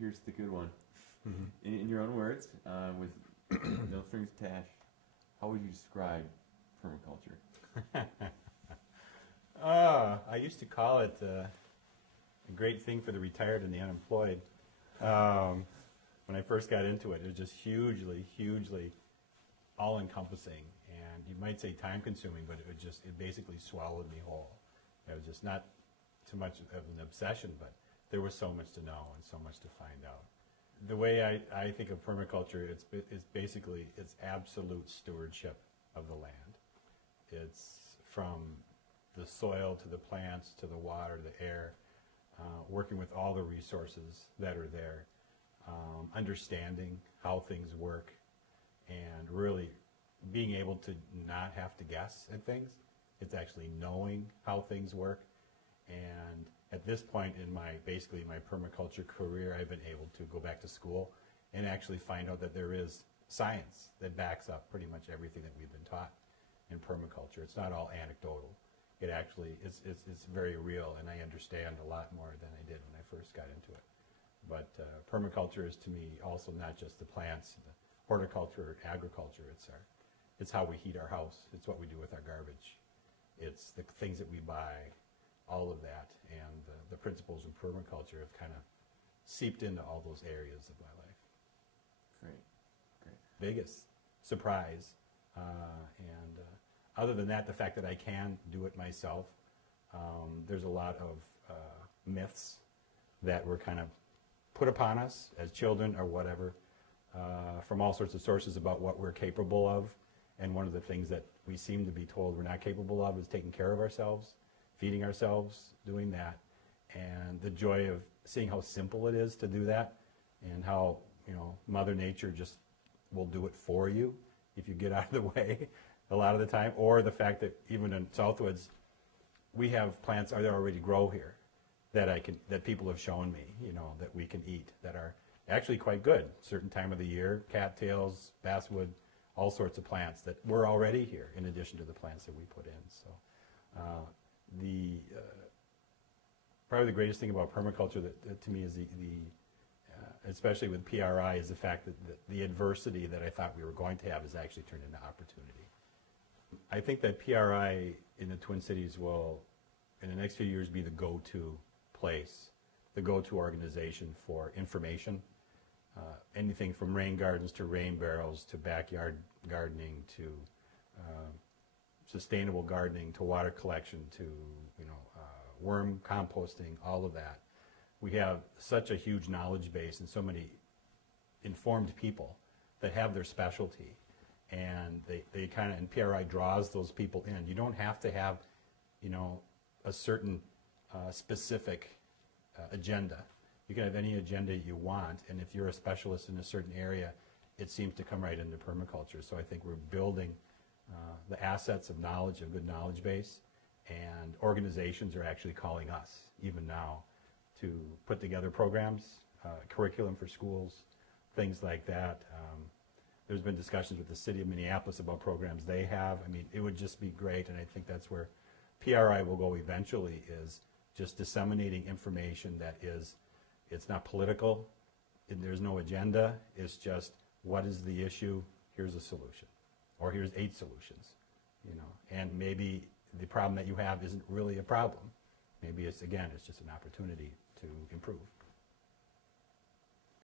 here's the good one. Mm-hmm. In your own words, with no strings attached, how would you describe permaculture? I used to call it a great thing for the retired and the unemployed. When I first got into it, it was just hugely, hugely all-encompassing, and you might say time-consuming, but it basically swallowed me whole. It was just not too much of an obsession, but there was so much to know and so much to find out. The way I think of permaculture, it's basically it's absolute stewardship of the land. It's from the soil to the plants to the water, the air, working with all the resources that are there, understanding how things work, and really being able to not have to guess at things. It's actually knowing how things work. And at this point in my permaculture career, I've been able to go back to school and actually find out that there is science that backs up pretty much everything that we've been taught in permaculture. It's not all anecdotal. It actually it's very real, and I understand a lot more than I did when I first got into it. But permaculture is to me also not just the plants, the horticulture, agriculture. It's how we heat our house. It's what we do with our garbage. It's the things that we buy, all of that, and the principles of permaculture have kind of seeped into all those areas of my life. Great. Biggest surprise, and other than that, the fact that I can do it myself. There's a lot of myths that were kind of put upon us as children or whatever, from all sorts of sources about what we're capable of. And one of the things that we seem to be told we're not capable of is taking care of ourselves, feeding ourselves, doing that. And the joy of seeing how simple it is to do that, and how, Mother Nature just will do it for you if you get out of the way a lot of the time. Or the fact that even in Southwoods, we have plants that already grow here that people have shown me, that we can eat, that are actually quite good. Certain time of the year, cattails, basswood, all sorts of plants that were already here in addition to the plants that we put in. So probably the greatest thing about permaculture that to me is especially with PRI, is the fact that the adversity that I thought we were going to have has actually turned into opportunity. I think that PRI in the Twin Cities will, in the next few years, be the go-to place, the go-to organization for information. Anything from rain gardens to rain barrels to backyard gardening to sustainable gardening to water collection to worm composting, all of that. We have such a huge knowledge base and so many informed people that have their specialty, and they kind of, and PRI draws those people in. You don't have to have a certain specific agenda. You can have any agenda you want, and if you're a specialist in a certain area, it seems to come right into permaculture. So I think we're building the assets of knowledge, a good knowledge base, and organizations are actually calling us, even now, to put together programs, curriculum for schools, things like that. There's been discussions with the city of Minneapolis about programs they have. I mean, it would just be great, and I think that's where PRI will go eventually, is just disseminating information that is, it's not political, there's no agenda, it's just, what is the issue, here's a solution, or here's 8 solutions, and maybe the problem that you have isn't really a problem. Maybe it's just an opportunity to improve.